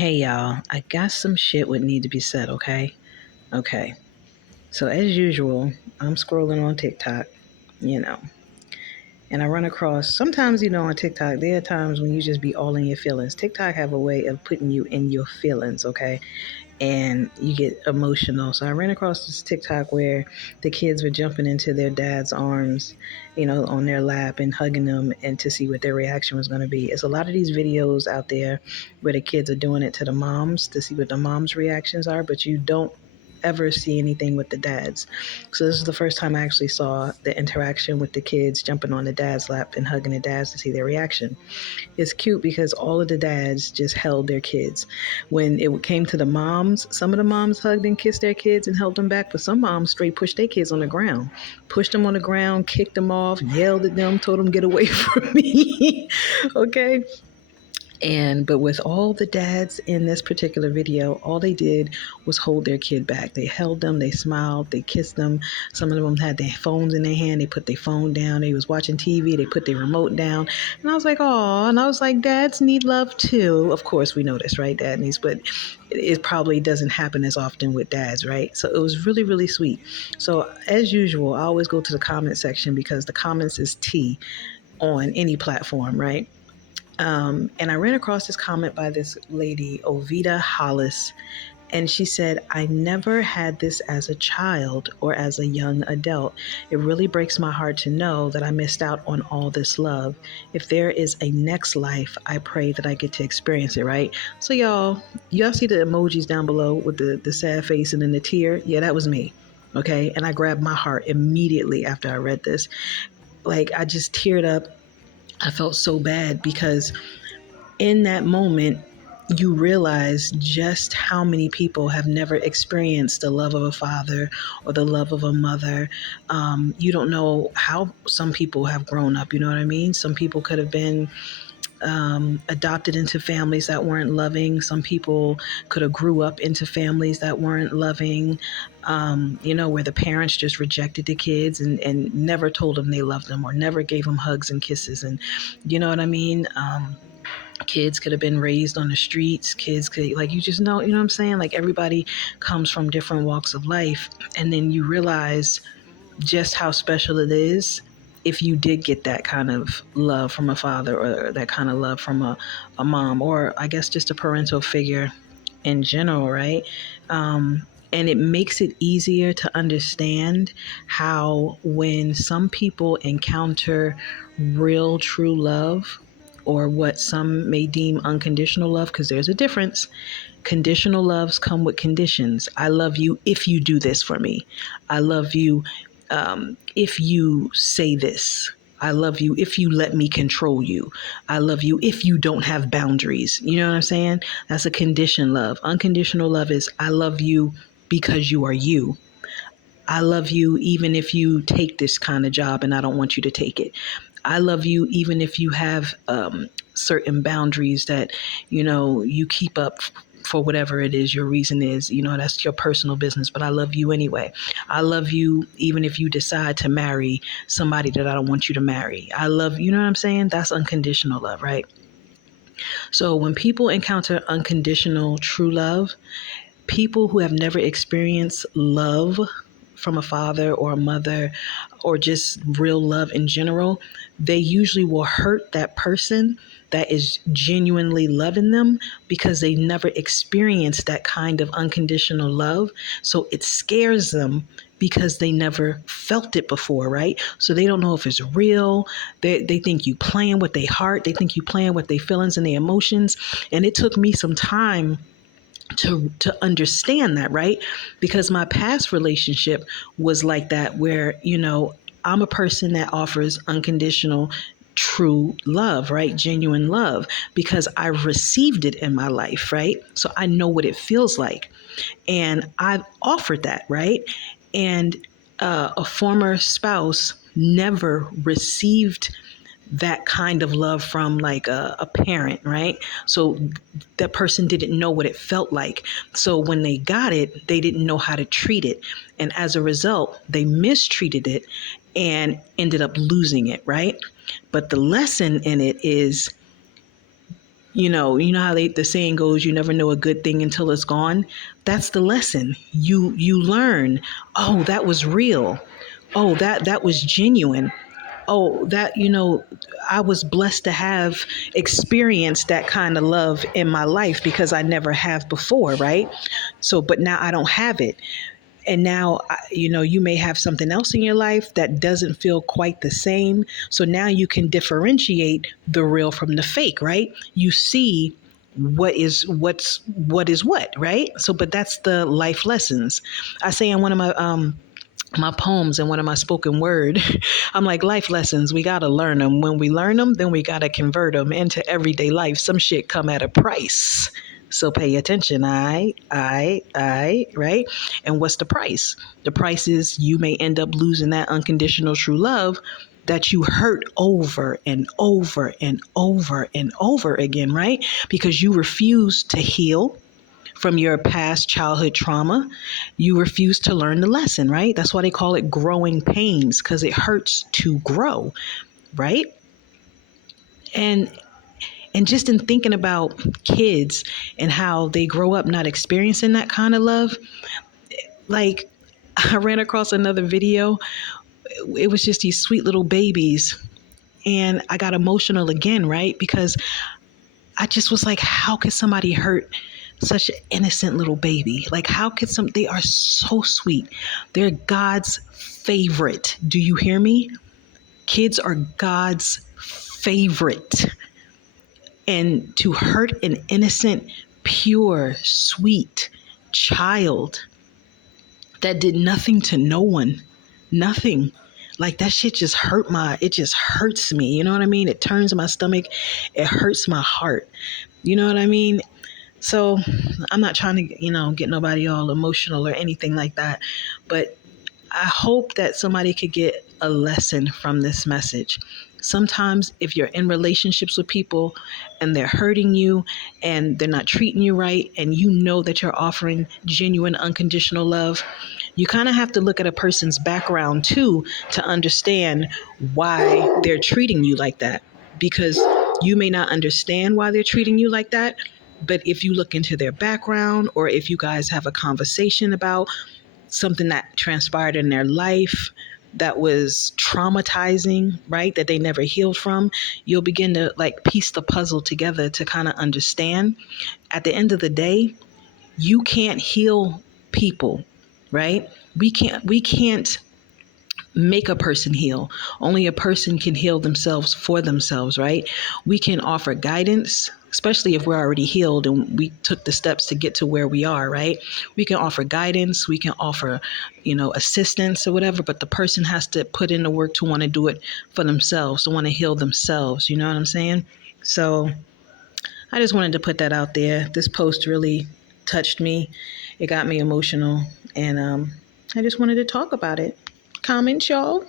Hey y'all, I got some shit would need to be said, okay? Okay. So as usual, I'm scrolling on TikTok, you know, and I run across sometimes, on TikTok, there are times when you just be all in your feelings. TikTok have a way of putting you in your feelings, okay? And you get emotional. So I ran across this TikTok where the kids were jumping into their dad's arms, on their lap and hugging them and to see what their reaction was going to be. It's a lot of these videos out there where the kids are doing it to the moms to see what the moms' reactions are, but you don't ever see anything with the dads. So this is the first time I actually saw the interaction with the kids jumping on the dad's lap and hugging the dads to see their reaction. It's cute because all of the dads just held their kids. When it came to the moms, some of the moms hugged and kissed their kids and held them back, but some moms straight pushed their kids on the ground, pushed them on the ground, kicked them off, yelled at them, told them get away from me. Okay. But with all the dads in this particular video, all they did was hold their kid back. They held them, they smiled, they kissed them. Some of them had their phones in their hand. They put their phone down. They was watching TV. They put their remote down. And I was like, oh, and I was like, dads need love too. Of course, we know this, right? Dad needs, but it probably doesn't happen as often with dads, right? So it was really, really sweet. So as usual, I always go to the comment section because the comments is tea on any platform, right? And I ran across this comment by this lady, Ovita Hollis, and she said, I never had this as a child or as a young adult. It really breaks my heart to know that I missed out on all this love. If there is a next life, I pray that I get to experience it, right? So y'all see the emojis down below with the sad face and then the tear? Yeah, that was me. Okay. And I grabbed my heart immediately after I read this. Like, I just teared up. I felt so bad because in that moment, you realize just how many people have never experienced the love of a father or the love of a mother. You don't know how some people have grown up. You know what I mean? Some people could have been adopted into families that weren't loving. Some people could have grew up into families that weren't loving, where the parents just rejected the kids and never told them they loved them or never gave them hugs and kisses. And you know what I mean? Kids could have been raised on the streets. Kids could, like, you just know, you know what I'm saying? Like, everybody comes from different walks of life. And then you realize just how special it is if you did get that kind of love from a father or that kind of love from a mom, or I guess just a parental figure in general, right? And it makes it easier to understand how when some people encounter real, true love, or what some may deem unconditional love, because there's a difference. Conditional loves come with conditions. I love you if you do this for me. I love you if you say this. I love you if you let me control you. I love you if you don't have boundaries. You know what I'm saying? That's a conditioned love. Unconditional love is I love you because you are you. I love you even if you take this kind of job and I don't want you to take it. I love you even if you have certain boundaries that, you keep up for whatever it is your reason is. That's your personal business, but I love you anyway. I love you even if you decide to marry somebody that I don't want you to marry. I love, you know what I'm saying? That's unconditional love, right? So when people encounter unconditional true love, people who have never experienced love from a father or a mother or just real love in general, they usually will hurt that person that is genuinely loving them because they never experienced that kind of unconditional love. So it scares them because they never felt it before, right? So they don't know if it's real. They think you playing with their heart. They think you playing with their feelings and their emotions. And it took me some time to understand that, right? Because my past relationship was like that, where, I'm a person that offers unconditional true love, right? Genuine love, because I received it in my life, right? So I know what it feels like. And I've offered that, right? And a former spouse never received that kind of love from like a parent, right? So that person didn't know what it felt like. So when they got it, they didn't know how to treat it. And as a result, they mistreated it and ended up losing it, right? But the lesson in it is You know how the saying goes, you never know a good thing until it's gone. That's the lesson. You learn, oh, that was real. Oh, that was genuine. Oh, that, I was blessed to have experienced that kind of love in my life because I never have before, right? So, but now I don't have it. And now, you may have something else in your life that doesn't feel quite the same. So now you can differentiate the real from the fake, right? You see what is what, right? So, but that's the life lessons. I say in one of my poems and one of my spoken word, I'm like, life lessons, we got to learn them. When we learn them, then we got to convert them into everyday life. Some shit come at a price. So pay attention. Right? And what's the price? The price is you may end up losing that unconditional true love that you hurt over and over and over and over again, right? Because you refuse to heal from your past childhood trauma. You refuse to learn the lesson, right? That's why they call it growing pains, because it hurts to grow, right? And just in thinking about kids and how they grow up not experiencing that kind of love, like I ran across another video. It was just these sweet little babies. And I got emotional again, right? Because I just was like, how could somebody hurt such an innocent little baby? Like, how could they are so sweet. They're God's favorite. Do you hear me? Kids are God's favorite. And to hurt an innocent, pure, sweet child that did nothing to no one, nothing. Like that shit just it just hurts me. You know what I mean? It turns my stomach. It hurts my heart. You know what I mean? So I'm not trying to, get nobody all emotional or anything like that. But I hope that somebody could get a lesson from this message. Sometimes if you're in relationships with people and they're hurting you and they're not treating you right, and you know that you're offering genuine unconditional love, you kind of have to look at a person's background too to understand why they're treating you like that. Because you may not understand why they're treating you like that, but if you look into their background, or if you guys have a conversation about something that transpired in their life that was traumatizing, right, that they never healed from, you'll begin to like piece the puzzle together to kind of understand. At the end of the day, you can't heal people, right? We can't make a person heal. Only a person can heal themselves for themselves, right? We can offer guidance, especially if we're already healed and we took the steps to get to where we are, right? We can offer guidance, we can offer, assistance or whatever, but the person has to put in the work to want to do it for themselves, to want to heal themselves. You know what I'm saying? So I just wanted to put that out there. This post really touched me. It got me emotional, and I just wanted to talk about it. Comment, y'all.